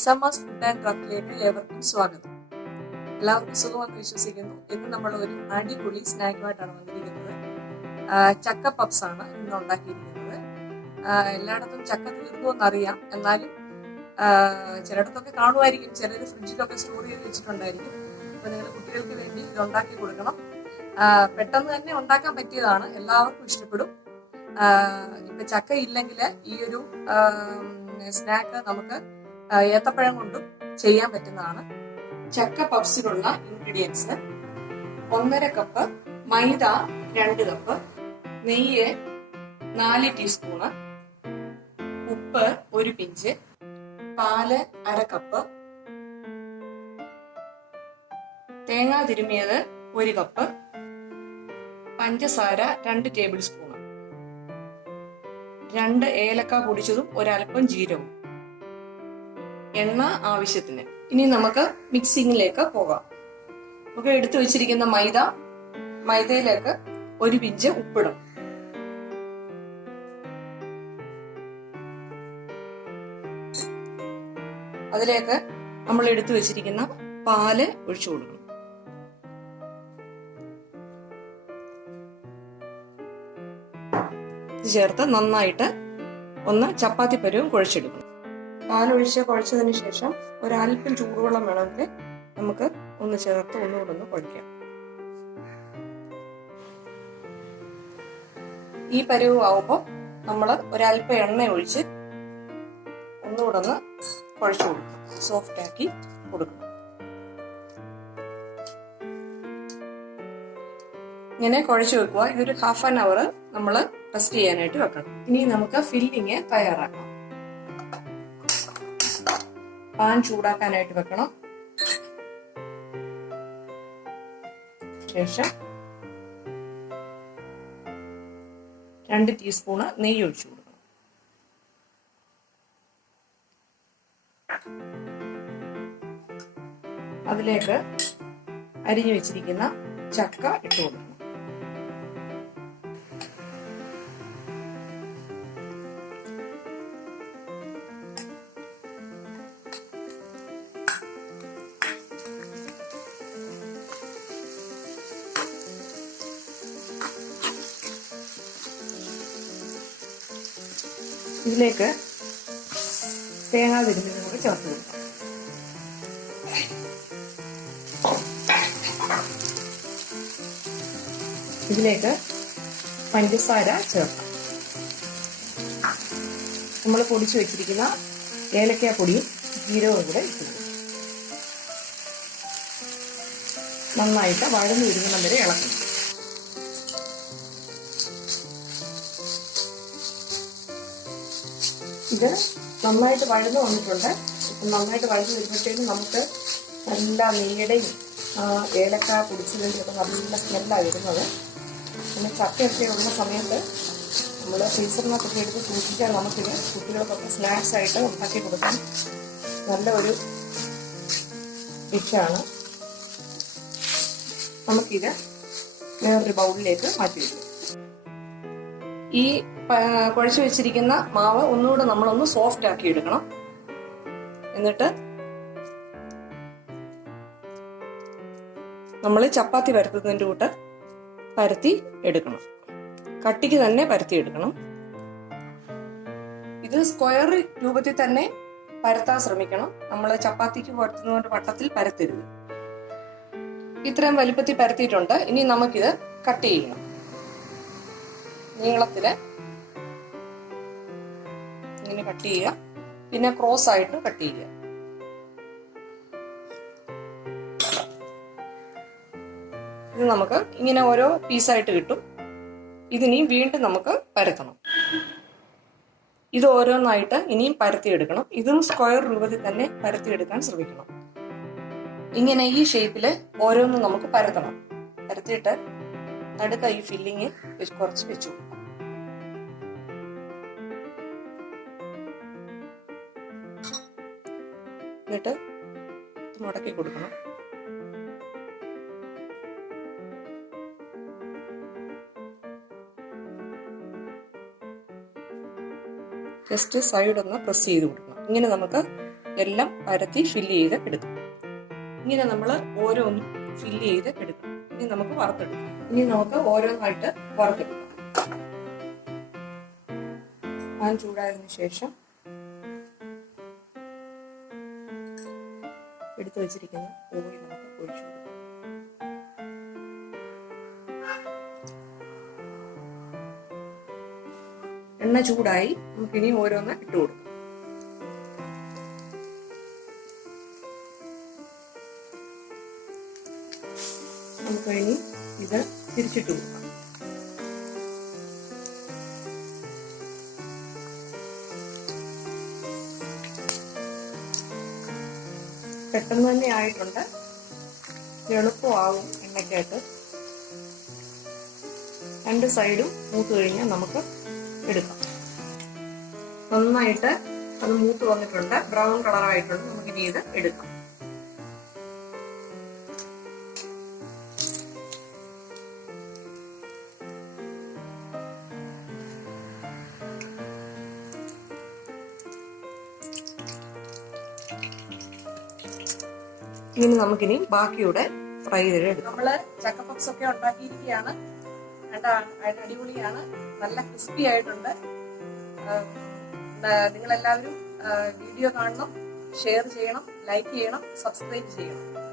ലിസമ്മാസ് food and ക്രാഫ്റ്റിലേക്ക് ഏവർക്കും സ്വാഗതം. എല്ലാവർക്കും സുഖമെന്ന് വിശ്വസിക്കുന്നു. ഇന്ന് നമ്മൾ ഒരു അടിപൊളി സ്നാക്കുമായിട്ടാണ് വന്നിരിക്കുന്നത്. ചക്ക പപ്സ് ആണ് ഇന്ന് ഉണ്ടാക്കിയിരിക്കുന്നത്. എല്ലായിടത്തും ചക്ക തീർന്നുവെന്നറിയാം, എന്നാലും ചിലയിടത്തൊക്കെ കാണുമായിരിക്കും, ചിലർ ഫ്രിഡ്ജിലൊക്കെ സ്റ്റോർ ചെയ്ത് വെച്ചിട്ടുണ്ടായിരിക്കും. അപ്പൊ നിങ്ങൾ കുട്ടികൾക്ക് വേണ്ടി ഇത് ഉണ്ടാക്കി കൊടുക്കണം. പെട്ടെന്ന് തന്നെ ഉണ്ടാക്കാൻ പറ്റിയതാണ്, എല്ലാവർക്കും ഇഷ്ടപ്പെടും. ഇപ്പൊ ചക്ക ഇല്ലെങ്കിൽ ഈ ഒരു സ്നാക്ക് നമുക്ക് ഏത്തപ്പഴം കൊണ്ടും ചെയ്യാൻ പറ്റുന്നതാണ്. ചക്ക പഫ്സിനുള്ള ഇൻഗ്രീഡിയൻസ്: 1.5 കപ്പ് മൈദ, 2 കപ്പ് നെയ്യ്, 4 ടീസ്പൂണ് ഉപ്പ്, 1 പിഞ്ച് പാല്, 1/2 കപ്പ് തേങ്ങ തിരുമിയത്, 1 കപ്പ് പഞ്ചസാര, 2 ടേബിൾ സ്പൂൺ 2 ഏലക്ക പൊടിച്ചതും, ഒരൽപ്പം ജീരകവും, എണ്ണ ആവശ്യത്തിന്. ഇനി നമുക്ക് മിക്സിങ്ങിലേക്ക് പോകാം. നമുക്ക് എടുത്തു വെച്ചിരിക്കുന്ന മൈദയിലേക്ക് 1 പിഞ്ച് ഉപ്പിടും. അതിലേക്ക് നമ്മൾ എടുത്തു വെച്ചിരിക്കുന്ന പാല് ഒഴിച്ചു കൊടുക്കണം. ഇത് ചേർത്ത് നന്നായിട്ട് ഒന്ന് ചപ്പാത്തി പരുവം കുഴച്ചെടുക്കണം. പാലൊഴിച്ച് കുഴച്ചതിന് ശേഷം ഒരൽപ്പം ചൂടുവെള്ളം വേണമെങ്കിൽ നമുക്ക് ഒന്ന് ചേർത്ത് ഒന്നുകൂടെ ഒന്ന് കുഴയ്ക്കാം. ഈ പരുവമാവുമ്പോൾ നമ്മൾ ഒരൽപ്പം എണ്ണ ഒഴിച്ച് ഒന്നുകൂടെ ഒന്ന് കുഴച്ചു കൊടുക്കണം, സോഫ്റ്റ് ആക്കി കൊടുക്കണം. ഇങ്ങനെ കുഴച്ചു വെക്കുക. ഇതൊരു 1/2 hour നമ്മൾ റെസ്റ്റ് ചെയ്യാനായിട്ട് വെക്കണം. ഇനി നമുക്ക് ഫില്ലിങ് തയ്യാറാക്കാം. പാൻ ചൂടാക്കാനായിട്ട് വെക്കണം. ശേഷം 2 ടീസ്പൂണ് നെയ്യ് ഒഴിച്ചു കൊടുക്കണം. അതിലേക്ക് അരിഞ്ഞു വെച്ചിരിക്കുന്ന ചക്ക ഇട്ട് കൊടുക്കണം. ഇതിലേക്ക് തേങ്ങ തിരുമ്മി നമുക്ക് ചേർത്ത് കൊടുക്കാം. ഇതിലേക്ക് പഞ്ചസാര ചേർക്കാം. നമ്മൾ പൊടിച്ചു വെച്ചിരിക്കുന്ന ഏലക്കാപ്പൊടിയും ജീരകവും കൂടെ ഇട്ടു കൊടുക്കും. നന്നായിട്ട് വഴന്നു വരുന്നിടം വരെ ഇളക്കണം. ഇത് നന്നായിട്ട് വഴന്നു വന്നിട്ടുണ്ട്. നന്നായിട്ട് വഴന്നു വരുമ്പോഴത്തേക്കും നമുക്ക് നല്ല നെയ്യുടെയും ഏലക്ക പൊടിച്ചതിൻ്റെ ഒക്കെ നല്ല സ്മെല്ലാണ് വരുന്നത്. പിന്നെ ചക്കയൊക്കെ ഉള്ള സമയത്ത് നമ്മൾ ഫ്രീസറിനകത്തൊക്കെ എടുത്ത് സൂക്ഷിച്ചാൽ നമുക്കിത് കുട്ടികൾക്കൊക്കെ സ്നാക്സ് ആയിട്ട് ഉണ്ടാക്കി കൊടുക്കാൻ നല്ല ഒരു ഡിഷാണ്. നമുക്കിത് വേറൊരു ബൗളിലേക്ക് മാറ്റി വയ്ക്കാം. ഈ കുഴച്ചു വെച്ചിരിക്കുന്ന മാവ് ഒന്നുകൂടെ നമ്മളൊന്ന് സോഫ്റ്റ് ആക്കി എടുക്കണം. എന്നിട്ട് നമ്മൾ ചപ്പാത്തി പരത്തുന്നതിൻ്റെ കൂട്ട് പരത്തി എടുക്കണം. കട്ടിക്ക് തന്നെ പരത്തി എടുക്കണം. ഇത് സ്ക്വയർ രൂപത്തിൽ തന്നെ പരത്താൻ ശ്രമിക്കണം. നമ്മൾ ചപ്പാത്തിക്ക് പരത്തുന്നതിന്റെ വട്ടത്തിൽ പരത്തരുത്. ഇത്രയും വലുപ്പത്തിൽ പരത്തിയിട്ടുണ്ട്. ഇനി നമുക്കിത് കട്ട് ചെയ്യണം. നീളത്തില് ഇങ്ങനെ കട്ട് ചെയ്യുക. പിന്നെ ക്രോസ് ആയിട്ട് കട്ട് ചെയ്യുക. ഇത് നമുക്ക് ഇങ്ങനെ ഓരോ പീസായിട്ട് കിട്ടും. ഇതിനെയും വീണ്ടും നമുക്ക് പരത്തണം. ഇത് ഓരോന്നായിട്ട് ഇനിയും പരത്തിയെടുക്കണം. ഇതും സ്ക്വയർ രൂപത്തിൽ തന്നെ പരത്തിയെടുക്കാൻ ശ്രമിക്കണം. ഇങ്ങനെ ഈ ഷേപ്പില് ഓരോന്നും നമുക്ക് പരത്തണം. പരത്തിയിട്ട് നടുക്ക ഈ ഫില്ലിങ് കുറച്ച് വെച്ചു. എന്നിട്ട് മുടക്കി കൊടുക്കണം. ജസ്റ്റ് സൈഡ് ഒന്ന് പ്രസ് ചെയ്ത് കൊടുക്കണം. ഇങ്ങനെ നമുക്ക് എല്ലാം പരത്തി ഫില്ല് ചെയ്ത് എടുക്കും. ഇങ്ങനെ നമ്മൾ ഓരോന്നും ഫില്ല് ചെയ്ത് എടുക്കും. ഇനി നമുക്ക് വറുത്തെടുക്കാം. ഇനി നമുക്ക് ഓരോന്നായിട്ട് വറുത്തെടുക്കാം. പാൻ ചൂടായതിനു ശേഷം എടുത്തു വെച്ചിരിക്കുന്ന ഓയിൽ നമുക്ക് ഒഴിച്ചു കൊടുക്കാം. എണ്ണ ചൂടായി, നമുക്കിനി ഓരോന്ന് ഇട്ട് കൊടുക്കാം. നമുക്ക് ഇനി ഇത് തിരിച്ചിട്ട് കൊടുക്കാം. പെട്ടെന്ന് തന്നെ ആയിട്ടുണ്ട്. എളുപ്പമാകും എണ്ണയ്ക്കകത്ത്. രണ്ട് സൈഡും മൂത്ത് കഴിഞ്ഞാൽ നമുക്ക് എടുക്കാം. നന്നായിട്ട് അത് മൂത്ത് വന്നിട്ടുണ്ട്, ബ്രൗൺ കളറായിട്ടുണ്ട്. നമുക്കിനി ഇത് എടുക്കാം. ഇനി നമുക്കിനി ബാക്കിയുടെ ഫ്രൈ ചെയ്തെടുക്കാം. നമ്മള് ചക്ക പപ്സ് ഒക്കെ ഉണ്ടാക്കിയിരിക്കുകയാണ്. അടിപൊളിയാണ്, നല്ല ക്രിസ്പി ആയിട്ടുണ്ട്. നിങ്ങളെല്ലാവരും വീഡിയോ കാണണം, ഷെയർ ചെയ്യണം, ലൈക്ക് ചെയ്യണം, സബ്സ്ക്രൈബ് ചെയ്യണം.